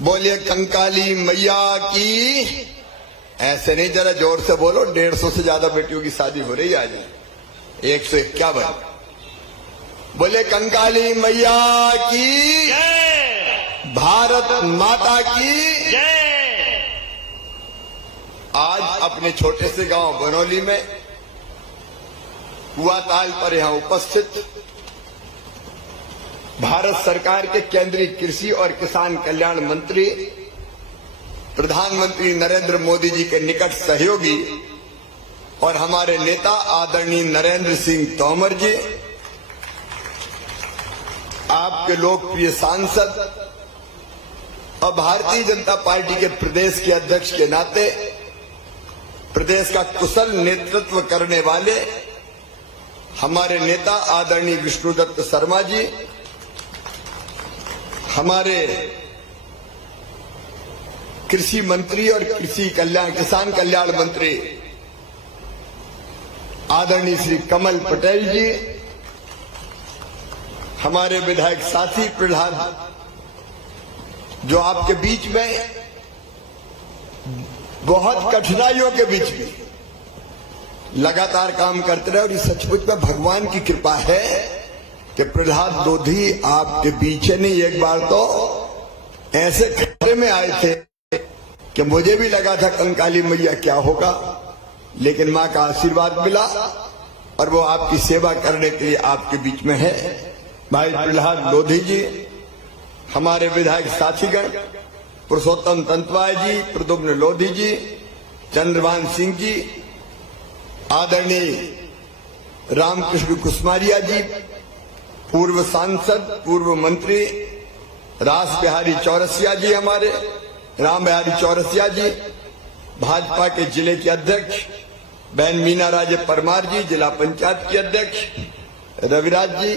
बोलिए कंकाली मैया की। ऐसे नहीं, जरा जोर से बोलो। 150 से ज्यादा बेटियों की शादी हो रही है आज। 151। बोले कंकाली मैया की जय। भारत माता की जय। आज अपने छोटे से गांव बनौली में कुआताल पर यहां उपस्थित भारत सरकार के केंद्रीय कृषि और किसान कल्याण मंत्री प्रधानमंत्री नरेंद्र मोदी जी के निकट सहयोगी और हमारे नेता आदरणीय नरेंद्र सिंह तोमर जी, आपके लोकप्रिय सांसद और भारतीय जनता पार्टी के प्रदेश के अध्यक्ष के नाते प्रदेश का कुशल नेतृत्व करने वाले हमारे नेता आदरणीय विष्णुदत्त शर्मा जी, हमारे कृषि मंत्री और किसान कल्याण मंत्री आदरणीय श्री कमल पटेल जी, हमारे विधायक साथी प्रहलाद जो आपके बीच में बहुत कठिनाइयों के बीच में लगातार काम करते रहे। और ये सचमुच में भगवान की कृपा है कि प्रहलाद लोधी आपके पीछे नहीं, एक बार तो ऐसे खतरे में आए थे कि मुझे भी लगा था कंकाली मैया क्या होगा, लेकिन मां का आशीर्वाद मिला और वो आपकी सेवा करने के लिए आपके बीच में है। भाई प्रहलाद लोधी जी, हमारे विधायक साथीगण पुरुषोत्तम तंतवाय जी, प्रद्युम्न लोधी जी, चंद्रभान सिंह जी, आदरणीय रामकृष्ण कुसमारिया जी, पूर्व सांसद पूर्व मंत्री रास बिहारी चौरसिया जी, हमारे राम बिहारी चौरसिया जी, भाजपा के जिले के अध्यक्ष बहन मीना राजे परमार जी, जिला पंचायत के अध्यक्ष रविराज जी,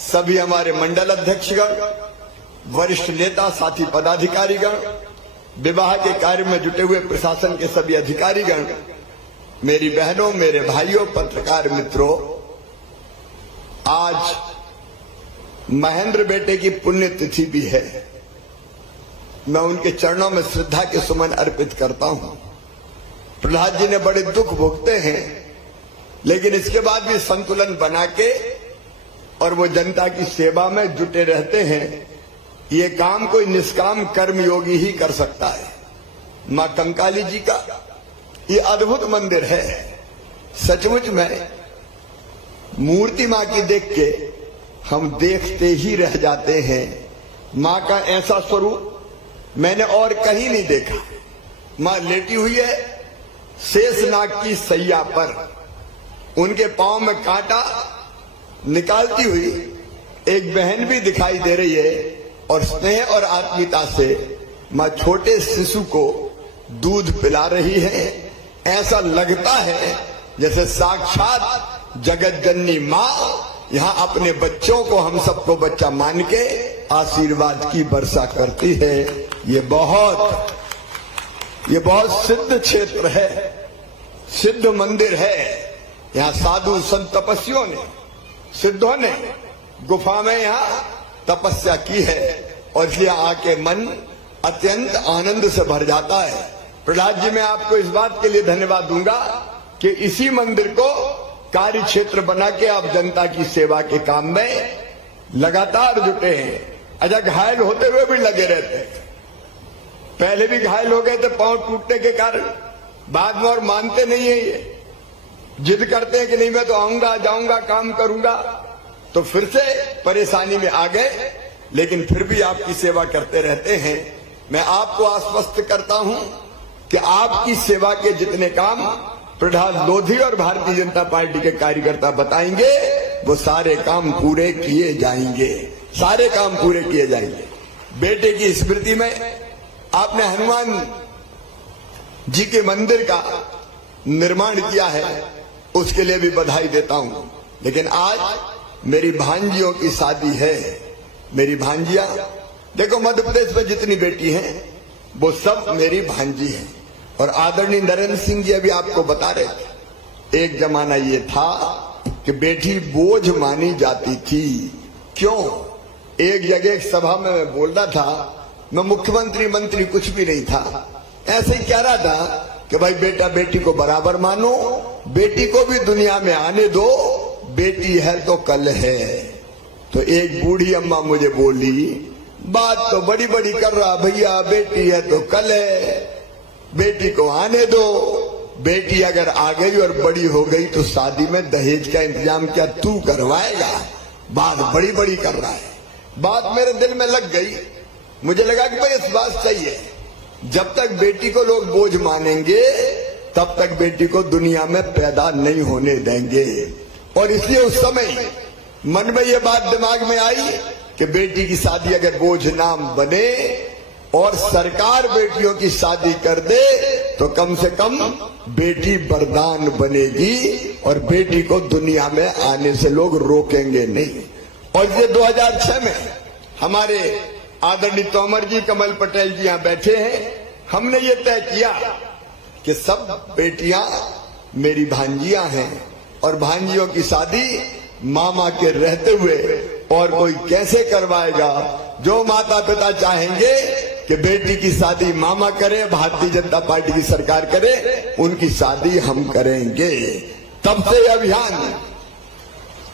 सभी हमारे मंडल अध्यक्षगण, वरिष्ठ नेता साथी पदाधिकारीगण, विवाह के कार्य में जुटे हुए प्रशासन के सभी अधिकारीगण, मेरी बहनों मेरे भाइयों पत्रकार मित्रों, आज महेंद्र बेटे की पुण्यतिथि भी है। मैं उनके चरणों में श्रद्धा के सुमन अर्पित करता हूं। प्रहलाद जी ने बड़े दुख भोगते हैं, लेकिन इसके बाद भी संतुलन बना के और वो जनता की सेवा में जुटे रहते हैं। ये काम कोई निष्काम कर्मयोगी ही कर सकता है। मां कंकाली जी का ये अद्भुत मंदिर है। सचमुच में मूर्ति मां की देख के हम देखते ही रह जाते हैं। मां का ऐसा स्वरूप मैंने और कहीं नहीं देखा। मां लेटी हुई है शेषनाग की सैया पर, उनके पांव में कांटा निकालती हुई एक बहन भी दिखाई दे रही है और स्नेह और आत्मीयता से मां छोटे शिशु को दूध पिला रही है। ऐसा लगता है जैसे साक्षात जगत जननी मां यहां अपने बच्चों को, हम सबको बच्चा मान के आशीर्वाद की वर्षा करती है। ये बहुत सिद्ध क्षेत्र है, सिद्ध मंदिर है। यहां साधु संत तपस्वियों ने, सिद्धों ने गुफा में यहां तपस्या की है और इसलिए आके मन अत्यंत आनंद से भर जाता है। प्रहलाद जी, मैं आपको इस बात के लिए धन्यवाद दूंगा कि इसी मंदिर को कार्य क्षेत्र बना के आप जनता की सेवा के काम में लगातार जुटे हैं। अच्छा, घायल होते हुए भी लगे रहते हैं। पहले भी घायल हो गए थे पांव टूटने के कारण, बाद में और मानते नहीं है, ये जिद करते हैं कि नहीं मैं तो आऊंगा जाऊंगा काम करूंगा, तो फिर से परेशानी में आ गए, लेकिन फिर भी आपकी सेवा करते रहते हैं। मैं आपको आश्वस्त करता हूं कि आपकी सेवा के जितने काम प्रहलाद लोधी और भारतीय जनता पार्टी के कार्यकर्ता बताएंगे, वो सारे काम पूरे किए जाएंगे, सारे काम पूरे किए जाएंगे। बेटे की स्मृति में आपने हनुमान जी के मंदिर का निर्माण किया है, उसके लिए भी बधाई देता हूं। लेकिन आज मेरी भांजियों की शादी है। मेरी भांजियां, देखो मध्य प्रदेश में जितनी बेटी हैं वो सब मेरी भांजी हैं। और आदरणीय नरेंद्र सिंह जी अभी आपको बता रहे थे, एक जमाना ये था कि बेटी बोझ मानी जाती थी। क्यों? एक जगह एक सभा में मैं बोल रहा था, मैं मुख्यमंत्री मंत्री कुछ भी नहीं था, ऐसे ही कह रहा था कि भाई बेटा बेटी को बराबर मानो, बेटी को भी दुनिया में आने दो, बेटी है तो कल है। तो एक बूढ़ी अम्मा मुझे बोली, बात तो बड़ी बड़ी कर रहा भैया, बेटी है तो कल है, बेटी को आने दो, बेटी अगर आ गई और बड़ी हो गई तो शादी में दहेज का इंतजाम क्या तू करवाएगा? बात बड़ी बड़ी कर रहा है। बात मेरे दिल में लग गई, मुझे लगा कि भाई इस बात सही है, जब तक बेटी को लोग बोझ मानेंगे तब तक बेटी को दुनिया में पैदा नहीं होने देंगे। और इसलिए उस समय मन में ये बात दिमाग में आई कि बेटी की शादी अगर बोझ ना बने और सरकार बेटियों की शादी कर दे तो कम से कम बेटी वरदान बनेगी और बेटी को दुनिया में आने से लोग रोकेंगे नहीं। और ये 2006 में हमारे आदरणीय तोमर जी, कमल पटेल जी यहाँ बैठे हैं, हमने ये तय किया कि सब बेटियां मेरी भांजियां हैं और भांजियों की शादी मामा के रहते हुए और कोई कैसे करवाएगा? जो माता पिता चाहेंगे कि बेटी की शादी मामा करे, भारतीय जनता पार्टी की सरकार करे, उनकी शादी हम करेंगे। तब से अभियान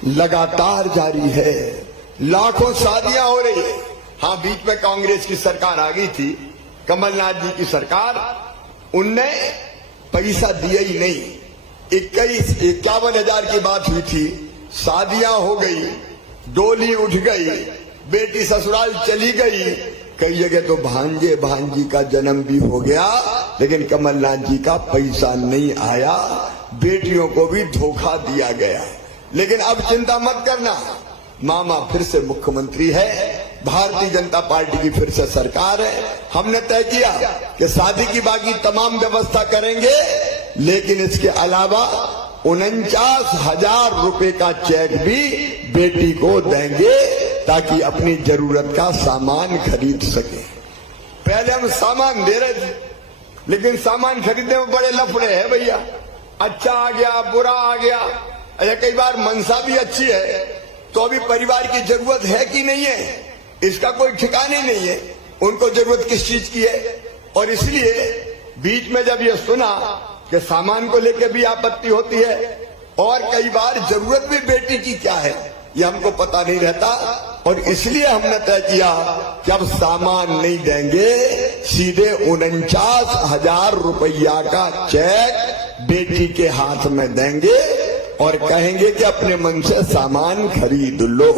लगातार जारी है, लाखों शादियां हो रही है। हाँ, बीच में कांग्रेस की सरकार आ गई थी, कमलनाथ जी की सरकार, उनने पैसा दिया ही नहीं। 51,000 की बात हुई थी, शादियां हो गई, डोली उठ गई, बेटी ससुराल चली गई, कई जगह तो भांजे भांजी का जन्म भी हो गया, लेकिन कमलनाथ जी का पैसा नहीं आया, बेटियों को भी धोखा दिया गया। लेकिन अब चिंता मत करना, मामा फिर से मुख्यमंत्री है, भारतीय जनता पार्टी की फिर से सरकार है। हमने तय किया कि शादी की बाकी तमाम व्यवस्था करेंगे, लेकिन इसके अलावा 49,000 रुपए का चेक भी बेटी को देंगे ताकि अपनी जरूरत का सामान खरीद सके। पहले हम सामान दे रहे थे, लेकिन सामान खरीदने में बड़े लफड़े हैं भैया, अच्छा आ गया, बुरा आ गया। अरे कई बार मनसा भी अच्छी है तो अभी परिवार की जरूरत है कि नहीं है, इसका कोई ठिकाने नहीं है, उनको जरूरत किस चीज की है। और इसलिए बीच में जब ये सुना कि सामान को लेकर भी आपत्ति होती है और कई बार जरूरत भी बेटी की क्या है ये हमको पता नहीं रहता, और इसलिए हमने तय किया कि अब सामान नहीं देंगे, सीधे 49,000 रुपया का चेक बेटी के हाथ में देंगे और कहेंगे कि अपने मन से सामान खरीद लो।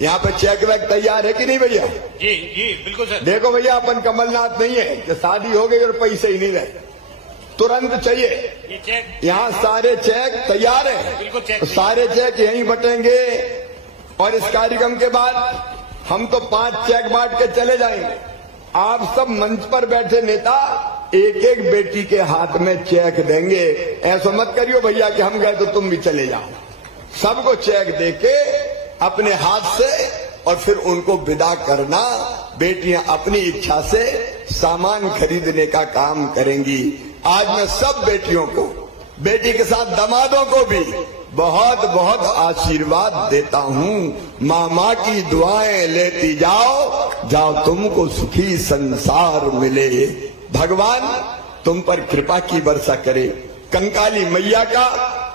यहाँ पे चेक वेक तैयार है कि नहीं भैया? जी जी बिल्कुल सर। देखो भैया, अपन कमलनाथ नहीं है कि शादी हो गई और पैसे ही नहीं रहे, तुरंत चाहिए। ये चेक यहाँ सारे चेक तैयार है, बिल्कुल चेक तो सारे चेक यहीं बटेंगे। और इस कार्यक्रम के बाद हम तो 5 चेक बांट के चले जाएंगे। आप सब मंच पर बैठे नेता एक एक बेटी के हाथ में चेक देंगे। ऐसा मत करियो भैया कि हम गए तो तुम भी चले जाओ, सबको चेक देके अपने हाथ से और फिर उनको विदा करना। बेटियां अपनी इच्छा से सामान खरीदने का काम करेंगी। आज मैं सब बेटियों को, बेटी के साथ दामादों को भी बहुत बहुत आशीर्वाद देता हूँ। मामा की दुआएं लेती जाओ, जाओ तुमको सुखी संसार मिले। भगवान तुम पर कृपा की वर्षा करे, कंकाली मैया का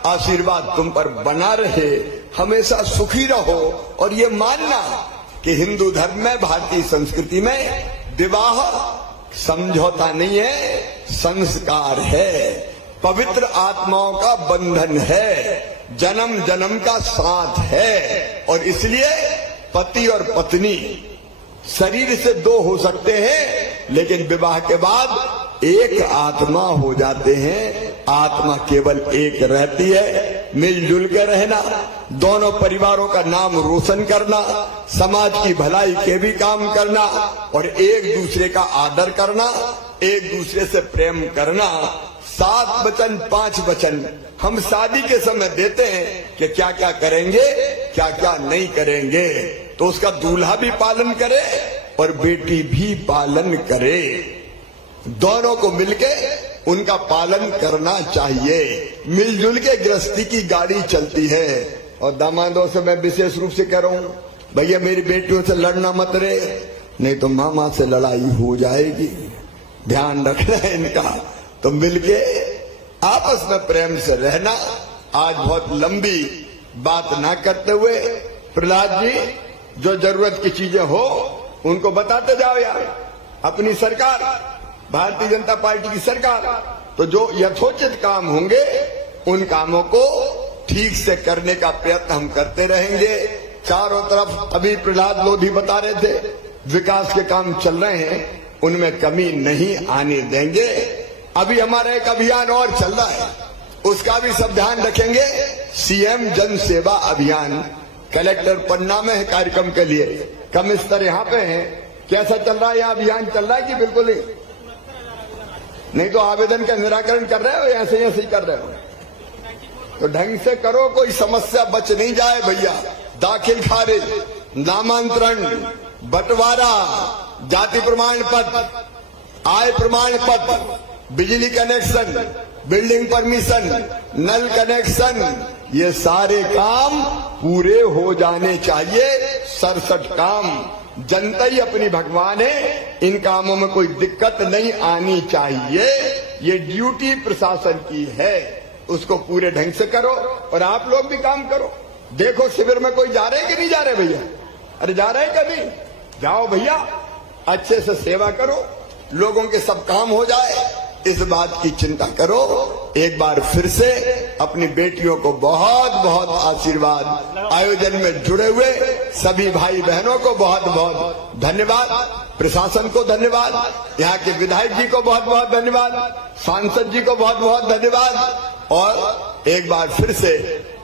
आशीर्वाद तुम पर बना रहे, हमेशा सुखी रहो। और ये मानना कि हिंदू धर्म में, भारतीय संस्कृति में विवाह समझौता नहीं है, संस्कार है, पवित्र आत्माओं का बंधन है, जन्म जन्म का साथ है। और इसलिए पति और पत्नी शरीर से 2 हो सकते हैं, लेकिन विवाह के बाद एक आत्मा हो जाते हैं। आत्मा केवल एक रहती है, मिलजुल के रहना, दोनों परिवारों का नाम रोशन करना, समाज की भलाई के भी काम करना और एक दूसरे का आदर करना, एक दूसरे से प्रेम करना। 7 वचन 5 वचन हम शादी के समय देते हैं कि क्या क्या करेंगे, क्या क्या नहीं करेंगे, तो उसका दूल्हा भी पालन करे और बेटी भी पालन करे। दोनों को मिलके उनका पालन करना चाहिए। मिलजुल के गृहस्थी की गाड़ी चलती है। और दामादों से मैं विशेष रूप से कह रहा हूं, भैया मेरी बेटियों से लड़ना मत रे, नहीं तो मामा से लड़ाई हो जाएगी। ध्यान रखना है इनका। तो मिलके आपस में प्रेम से रहना। आज बहुत लंबी बात ना करते हुए प्रहलाद जी, जो जरूरत की चीजें हो उनको बताते जाओ यार। अपनी सरकार, भारतीय जनता पार्टी की सरकार, तो जो यथोचित काम होंगे उन कामों को ठीक से करने का प्रयत्न हम करते रहेंगे। चारों तरफ अभी प्रहलाद लोधी बता रहे थे विकास के काम चल रहे हैं, उनमें कमी नहीं आने देंगे। अभी हमारा एक अभियान और चल रहा है, उसका भी सब ध्यान रखेंगे। सीएम जन सेवा अभियान कलेक्टर पन्ना में है कार्यक्रम के लिए, कमिश्नर यहाँ पे है। कैसा चल रहा है यहाँ अभियान? चल रहा है कि बिल्कुल ही नहीं? तो आवेदन का निराकरण कर रहे हो या ऐसे ही कर रहे हो? तो ढंग से करो, कोई समस्या बच नहीं जाए भैया। दाखिल खारिज, नामांतरण, बंटवारा, जाति प्रमाण पत्र, आय प्रमाण पत्र, बिजली कनेक्शन, बिल्डिंग परमिशन, नल कनेक्शन, ये सारे काम पूरे हो जाने चाहिए। 67 काम, जनता ही अपनी भगवान है, इन कामों में कोई दिक्कत नहीं आनी चाहिए। ये ड्यूटी प्रशासन की है, उसको पूरे ढंग से करो। और आप लोग भी काम करो। देखो शिविर में कोई जा रहे कि नहीं जा रहे भैया? अरे जा रहे कि नहीं? जाओ भैया, अच्छे से सेवा करो, लोगों के सब काम हो जाए, इस बात की चिंता करो। एक बार फिर से अपनी बेटियों को बहुत बहुत आशीर्वाद। आयोजन में जुड़े हुए सभी भाई बहनों को बहुत बहुत धन्यवाद। प्रशासन को धन्यवाद, यहाँ के विधायक जी को बहुत बहुत धन्यवाद, सांसद जी को बहुत बहुत धन्यवाद। और एक बार फिर से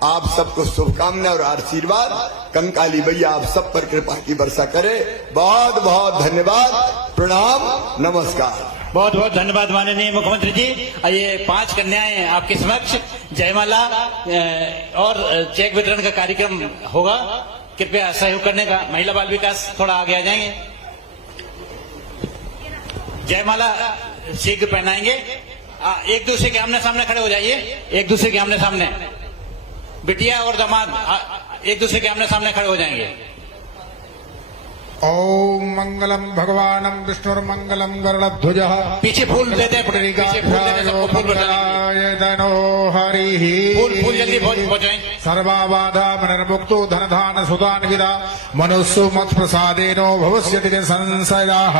आप सबको शुभकामनाएं और आशीर्वाद। कंकाली भैया आप सब पर कृपा की वर्षा करे। बहुत बहुत धन्यवाद, प्रणाम, नमस्कार। बहुत बहुत धन्यवाद माननीय मुख्यमंत्री जी। ये 5 कन्याएं आपके समक्ष जयमाला और चेक वितरण का कार्यक्रम होगा। कृपया सहयोग करने का। महिला बाल विकास थोड़ा आगे आ जाएंगे। जयमाला शीघ्र पहनाएंगे। एक दूसरे के आमने सामने खड़े हो जाइए। एक दूसरे के आमने सामने, बिटिया और दामाद एक दूसरे के आमने सामने खड़े हो जाएंगे। ओम मंगलम भगवानम विष्णुर्मंगलम गरुड़ध्वजः। पीछे फूल देते हैं, पीछे फूल देते हैं, सबको फूल बरसाएंगे। धनो हरि फूल जल्दी पहुंचाएं। सर्वाबाधा निर्मुक्तो धनधान सुदान गिरा मनुष्यो मत प्रसादेनो भविष्यति के संशयाः।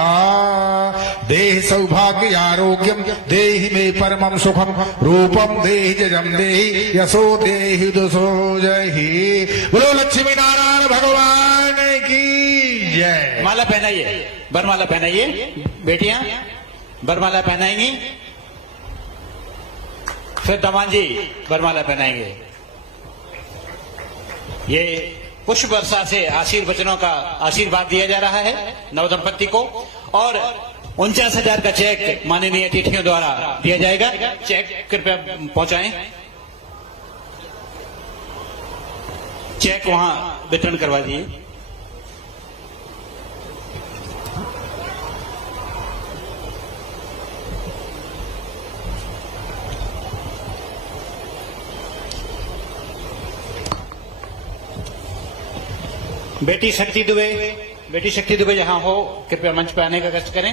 देहि सौभाग्य आरोग्यम देहि मे परमं सुखम रूपम देहि जजम देहि यशो देहि दुसो जहि। बोलो लक्ष्मी नारायण भगवान की जय। माला पहनाइए, बरमाला पहनाइए। बेटियां बरमाला पहनाएंगी, फिर दामाद जी बरमाला पहनाएंगे। ये पुष्प वर्षा से आशीर्वचनों का आशीर्वाद दिया जा रहा है नवदंपति को। और 49,000 का चेक माननीय अतिथियों द्वारा दिया जाएगा। चेक कृपया पहुंचाएं। चेक वहां वितरण करवा दिए। बेटी शक्ति दुबे जहां हो कृपया मंच पर आने का कष्ट करें।